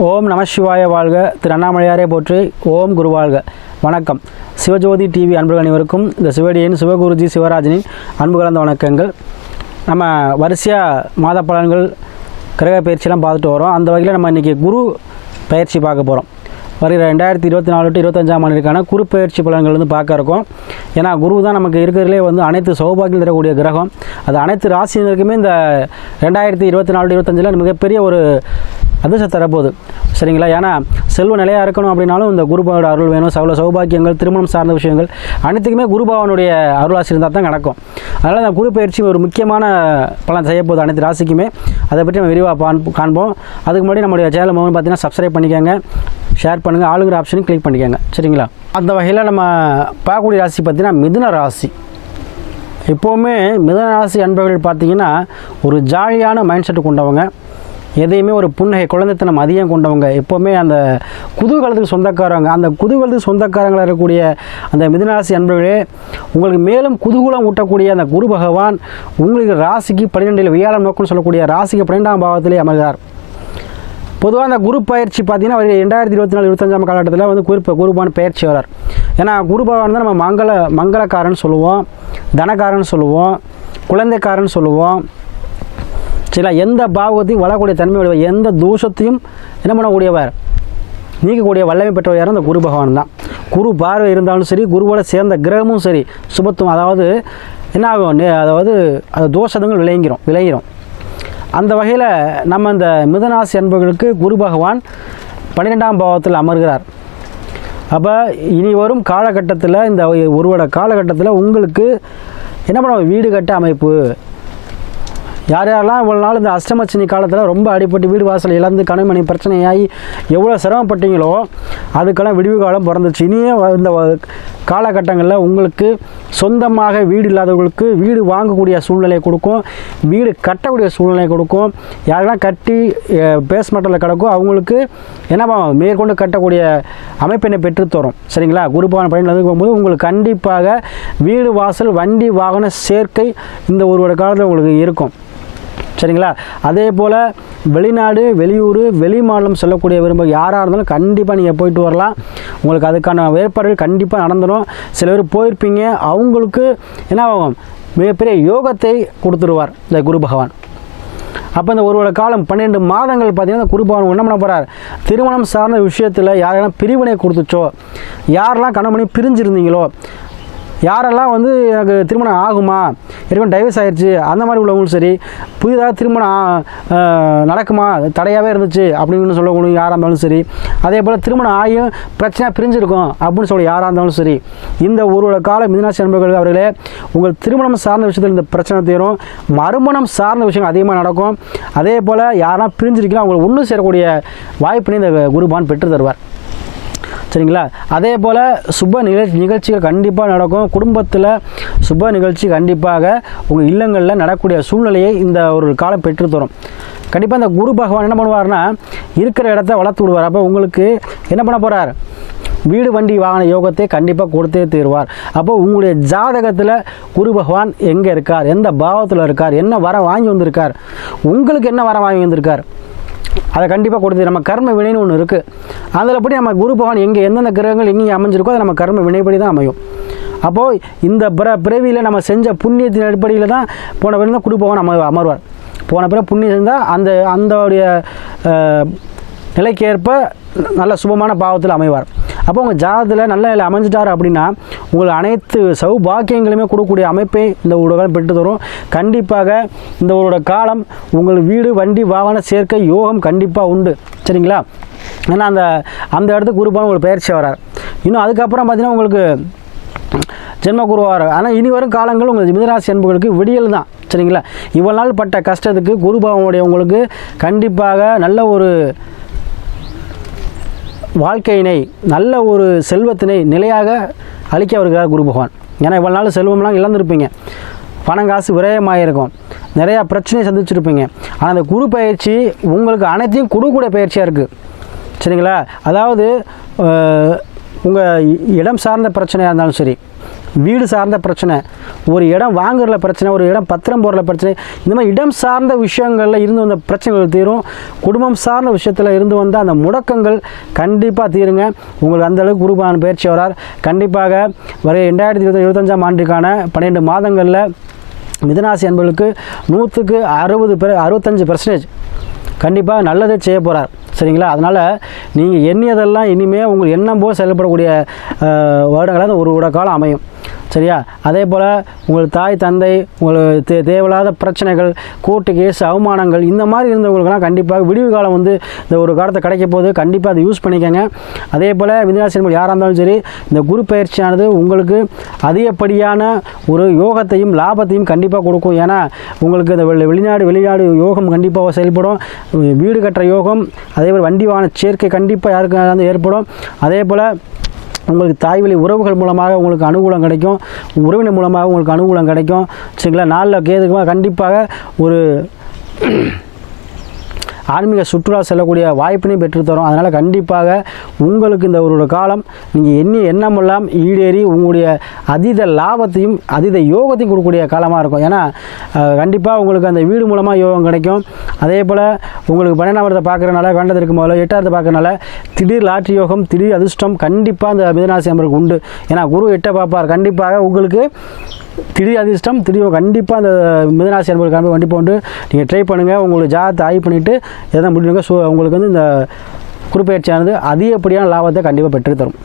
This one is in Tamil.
ஓம் நம சிவாய வாழ்க. திரு அண்ணாமலையாரே போற்றி. ஓம் குரு வாழ்க. வணக்கம். சிவஜோதி டிவி அன்புகள் அனைவருக்கும் இந்த சிவடியின் சிவகுருஜி சிவராஜனின் அன்பு கலந்த வணக்கங்கள். நம்ம வரிசையாக மாத பலன்கள் கிரக பயிற்சியெல்லாம் பார்த்துட்டு வரோம். அந்த வகையில் நம்ம இன்றைக்கி குரு பயிற்சி பார்க்க போகிறோம். வருகிற 2024 to 25ஆம் ஆண்டிற்கான குரு பயிற்சி பலன்கள் பார்க்க இருக்கோம். ஏன்னா குரு தான் நமக்கு இருக்கிறதுலே அனைத்து சௌபாகியம் தரக்கூடிய கிரகம். அது அனைத்து ராசினருக்குமே இந்த 2024 to 25 மிகப்பெரிய ஒரு அதிர்ஷ்டம் தரப்போகுது. சரிங்களா? ஏன்னா செல்வ நிலையாக இருக்கணும் அப்படின்னாலும் இந்த குருபாவோட அருள் வேணும். சௌபாக்கியங்கள், திருமணம் சார்ந்த விஷயங்கள் அனைத்துக்குமே குருபாவனுடைய அருளாசி இருந்தால் தான் நடக்கும். அதனால் அந்த குரு பயிற்சி ஒரு முக்கியமான பலன் செய்யப்போகுது அனைத்து ராசிக்குமே. அதை பற்றி நம்ம விரிவாக காண்போம். அதுக்கு முன்னாடி நம்முடைய சேனல் பார்த்தீங்கன்னா சப்ஸ்கிரைப் பண்ணிக்கோங்க, ஷேர் பண்ணுங்கள், ஆளுங்கிற ஆப்ஷனையும் கிளிக் பண்ணிக்கோங்க. சரிங்களா? அந்த வகையில் நம்ம பார்க்கக்கூடிய ராசி பார்த்திங்கன்னா மிதுன ராசி. எப்போவுமே மிதுன ராசி அன்பர்கள் பார்த்திங்கன்னா ஒரு ஜாலியான மைண்ட் செட்டு கொண்டவங்க, எதையுமே ஒரு புன்னகை, குழந்தைத்தனம் அதிகம் கொண்டவங்க, எப்போவுமே அந்த குதூகலத்துக்கு சொந்தக்காரங்க. அந்த குதூகலத்துக்கு சொந்தக்காரங்களாக இருக்கக்கூடிய அந்த மிதுனராசி அன்பர்களே, உங்களுக்கு மேலும் குதூகலம் ஊட்டக்கூடிய அந்த குரு பகவான் உங்களுக்கு ராசிக்கு 12 வியாழம் நோக்கம்னு சொல்லக்கூடிய ராசிக்கு 12ஆம் பாவத்திலே அமர்கிறார். பொதுவாக அந்த குரு பயிற்சி பார்த்தீங்கன்னா 2024-25ஆம் காலகட்டத்தில் குருபான் பயிற்சி வரார். ஏன்னா குரு பகவான் தான் நம்ம மங்களக்காரன் சொல்லுவோம், தனக்காரன் சொல்லுவோம், குழந்தைக்காரன் சொல்லுவோம். சரிங்களா? எந்த பாவத்தையும் வளரக்கூடிய தன்மையுடைய, எந்த தோஷத்தையும் என்ன பண்ணக்கூடியவர், நீக்கக்கூடிய வல்லமை பெற்றவர் அந்த குரு பகவான் தான். குரு பார்வை இருந்தாலும் சரி, குருவோட சேர்ந்த கிரகமும் சரி சுபத்துவம், அதாவது என்ன ஆகும், அதாவது அது தோஷங்கள் விளைகிறோம். அந்த வகையில் நம்ம இந்த மிதுனராசி அன்பர்களுக்கு குரு பகவான் 12ஆம் பாவத்தில் அமர்கிறார். அப்போ இனி வரும் காலகட்டத்தில், இந்த ஒரு வருட காலகட்டத்தில் உங்களுக்கு என்ன பண்ணுவோம், வீடு கட்ட அமைப்பு. யாரெல்லாம் இவ்வளோ நாள் இந்த அஷ்டமச்சனி காலத்தில் ரொம்ப அடிப்பட்டு வீடு வாசல் இழந்து கணவன் பிரச்சனையாகி எவ்வளோ சிரமப்பட்டீங்களோ அதுக்கெல்லாம் விடிவு காலம் பிறந்துச்சு. இனியே இந்த காலகட்டங்களில் உங்களுக்கு சொந்தமாக வீடு இல்லாதவர்களுக்கு வீடு வாங்கக்கூடிய சூழ்நிலை கொடுக்கும், வீடு கட்டக்கூடிய சூழ்நிலை கொடுக்கும். யாரெல்லாம் கட்டி பேஸ்மெண்ட்டில் கிடக்கும் அவங்களுக்கு என்ன மேற்கொண்டு கட்டக்கூடிய அமைப்பினை பெற்றுத்தரும். சரிங்களா? குருபான பயணில் போகும்போது உங்களுக்கு கண்டிப்பாக வீடு வாசல் வண்டி வாகன சேர்க்கை இந்த ஒரு காலத்தில் உங்களுக்கு இருக்கும். சரிங்களா? அதே போல் வெளிநாடு, வெளியூர், வெளி மாநிலம் செல்லக்கூடிய விரும்ப யாராக இருந்தாலும் கண்டிப்பாக நீங்கள் போயிட்டு வரலாம். உங்களுக்கு அதுக்கான ஏற்பாடுகள் கண்டிப்பாக நடந்துடும். சில பேர் போயிருப்பீங்க, அவங்களுக்கு என்ன ஆகும், மிகப்பெரிய யோகத்தை கொடுத்துருவார் இந்த குரு பகவான். அப்போ இந்த ஒரு காலம் 12 மாதங்கள் பார்த்திங்கன்னா குரு பகவான் என்ன பண்ண போகிறார், திருமணம் சார்ந்த விஷயத்தில் யாரெல்லாம் பிரிவினை கொடுத்துச்சோ, யாரெல்லாம் கணவனை பிரிஞ்சிருந்தீங்களோ, யாரெல்லாம் எனக்கு திருமணம் ஆகுமா, ஏற்கனவே டைவர்ஸ் ஆயிடுச்சு அந்த மாதிரி உள்ளவங்களும் சரி, புதிதாக திருமணம் நடக்குமா, தடையாகவே இருந்துச்சு அப்படின்னு சொல்லக்கூடிய யாராக இருந்தாலும் சரி, அதே போல் திருமணம் ஆகியும் பிரச்சனையாக பிரிஞ்சிருக்கும் அப்படின்னு சொல்லி யாராக இருந்தாலும் சரி, இந்த ஒரு கால மிதுனராசி அன்பர்கள் அவர்களே, உங்கள் திருமணம் சார்ந்த விஷயத்தில் இந்த பிரச்சனை தீரும். மறுமணம் சார்ந்த விஷயங்கள் அதிகமாக நடக்கும். அதே போல் யாரெல்லாம் பிரிஞ்சிருக்கலாம் அவங்களை ஒன்று சேரக்கூடிய வாய்ப்பினை இந்த குருபான் பெற்று தருவார். சரிங்களா? அதே போல் சுப நிகழ்ச்சிகள் கண்டிப்பாக நடக்கும். குடும்பத்தில் சுப நிகழ்ச்சி கண்டிப்பாக உங்கள் இல்லங்களில் நடக்கூடிய சூழ்நிலையை இந்த ஒரு காலம் பெற்று தரும். கண்டிப்பாக இந்த குரு பகவான் என்ன பண்ணுவார்னா இருக்கிற இடத்த வளர்த்து விடுவார். அப்போ உங்களுக்கு என்ன பண்ண போகிறார், வீடு வண்டி வாகன யோகத்தை கண்டிப்பாக கொடுத்தே தீர்வார். அப்போ உங்களுடைய ஜாதகத்தில் குரு பகவான் எங்கே இருக்கார், எந்த பாவத்தில் இருக்கார், என்ன வர வாங்கி வந்திருக்கார், உங்களுக்கு என்ன வர வாங்கி வந்திருக்கார், அதை கண்டிப்பாக கொடுத்து நம்ம கர்ம வினைன்னு ஒன்று இருக்குது. அதில் படி நம்ம குரு பகவான் எங்கே எந்தெந்த கிரகங்கள் எங்கே அமைஞ்சிருக்கோ அது நம்ம கர்ம வினைப்படி தான் அமையும். அப்போது இந்த பிறவியில் நம்ம செஞ்ச புண்ணியத்தின் அடிப்படையில் தான் போன பிறகு தான் குரு பகவான் அமர்வார். போன பிறகு புண்ணியம் செஞ்சால் அந்தோடைய நிலைக்கேற்ப நல்ல சுபமான பாவத்தில் அமைவார். அப்போ உங்கள் ஜாதகத்தில் நல்ல நிலை அமைஞ்சிட்டார் அப்படின்னா உங்களுக்கு அனைத்து சௌபாக்கியங்களுமே கொடுக்கக்கூடிய அமைப்பை இந்த ஒரு காலம் பெற்று தரும். கண்டிப்பாக இந்த ஒரு காலம் உங்களுக்கு வீடு வண்டி வாகன சேர்க்கை யோகம் கண்டிப்பாக உண்டு. சரிங்களா? ஏன்னா அந்த இடத்துக்கு குருபான் உங்களுக்கு பயிற்சி வரார். இன்னும் அதுக்கப்புறம் பார்த்தீங்கன்னா உங்களுக்கு ஜென்ம குருவார். ஆனால் இனி வரும் காலங்கள் உங்கள் மிதுனராசி அன்புகளுக்கு விடியல் தான். சரிங்களா? இவ்வளவு நாள் பட்ட கஷ்டத்துக்கு குருபாவனுடைய உங்களுக்கு கண்டிப்பாக நல்ல ஒரு வாழ்க்கையினை, நல்ல ஒரு செல்வத்தினை நிலையாக அளிக்க வருகிறார் குரு பகவான். ஏன்னா இவ்வளோ நாள் செல்வம்லாம் இழந்திருப்பீங்க, பணம் காசு விரயமாக இருக்கும், நிறையா பிரச்சனையை சந்திச்சிருப்பீங்க. ஆனால் அந்த குரு பயிற்சி உங்களுக்கு அனைத்தையும் கொடுக்கக்கூடிய பயிற்சியாக இருக்குது. சரிங்களா? அதாவது உங்கள் இடம் சார்ந்த பிரச்சனையாக இருந்தாலும் சரி, வீடு சார்ந்த பிரச்சனை, ஒரு இடம் வாங்குறதுல பிரச்சனை, ஒரு இடம் பத்திரம் போடுற பிரச்சனை, இந்த மாதிரி இடம் சார்ந்த விஷயங்களில் இருந்து வந்த பிரச்சனைகள் தீரும். குடும்பம் சார்ந்த விஷயத்தில் இருந்து வந்த அந்த முடக்கங்கள் கண்டிப்பாக தீருங்க. உங்களுக்கு அந்தளவுக்கு குருபான பயிற்சி வரார். கண்டிப்பாக வர 2025ஆம் ஆண்டுக்கான 12 மாதங்களில் மிதுனராசி அன்பர்களுக்கு 100க்கு 65% கண்டிப்பாக நல்லதே செய்ய போகிறார். சரிங்களா? அதனால் நீங்கள் எண்ணியதெல்லாம் இனிமேல் உங்கள் எண்ணம் போல் செயல்படக்கூடிய வருடங்களாக ஒரு வருட காலம் அமையும். சரியா? அதே போல் உங்கள் தாய் தந்தை உங்களுக்கு தேவையில்லாத பிரச்சனைகள், கோர்ட்டு கேஸ், அவமானங்கள் இந்த மாதிரி இருந்தவங்களுக்கெல்லாம் கண்டிப்பாக விடிவு காலம் வந்து இந்த ஒரு காலத்தை கிடைக்க போது. கண்டிப்பாக அதை யூஸ் பண்ணிக்கோங்க. அதே போல் மிதுனராசி என்பது யாராக இருந்தாலும் சரி, இந்த குரு பயிற்சியானது உங்களுக்கு அதிகப்படியான ஒரு யோகத்தையும் லாபத்தையும் கண்டிப்பாக கொடுக்கும். ஏன்னா உங்களுக்கு இந்த வெளிநாடு யோகம் கண்டிப்பாக செயல்படும். வீடு கட்டுற யோகம், அதே போல் வண்டி வாகன சேர்க்கை கண்டிப்பாக யாருக்கு ஏற்படும். அதே போல் உங்களுக்கு தாய்வழி உறவுகள் மூலமாக உங்களுக்கு அனுகூலம் கிடைக்கும். உறவினர் மூலமாக உங்களுக்கு அனுகூலம் கிடைக்கும். சரிங்களா? நாளில் கேதுக்கு கண்டிப்பாக ஒரு ஆன்மீக சுற்றுலா செல்லக்கூடிய வாய்ப்பினையும் பெற்றுத்தரும். அதனால் கண்டிப்பாக உங்களுக்கு இந்த ஒரு காலம் நீங்கள் எண்ணமெல்லாம் ஈடேறி உங்களுடைய அதீத லாபத்தையும் அதீத யோகத்தையும் கொடுக்கக்கூடிய காலமாக இருக்கும். ஏன்னா கண்டிப்பாக உங்களுக்கு அந்த வீடு மூலமாக யோகம் கிடைக்கும். அதே போல் உங்களுக்கு 12ஆம் இடத்தை பார்க்குறதுனால, கண்டதற்கு முதல்ல 8ஆவது பார்க்கறனால திடீர் லாட்ரி யோகம், திடீர் அதிர்ஷ்டம் கண்டிப்பாக அந்த மிதுனராசி அன்பருக்கு உண்டு. ஏன்னா குரு 8 பார்ப்பார். கண்டிப்பாக உங்களுக்கு திடீர் அதிர்ஷ்டம், திடீர் கண்டிப்பாக அந்த மிதுனராசி அன்பர்களுக்கு கண்டிப்பாக உண்டு. நீங்கள் ட்ரை பண்ணுங்கள். உங்களுக்கு ஜாதகத்தை ஆய்வு பண்ணிவிட்டு எதாவது முடிவுங்க. உங்களுக்கு வந்து இந்த குரு பயிற்சியானது அதிகப்படியான லாபத்தை கண்டிப்பாக பெற்றுத்தரும்.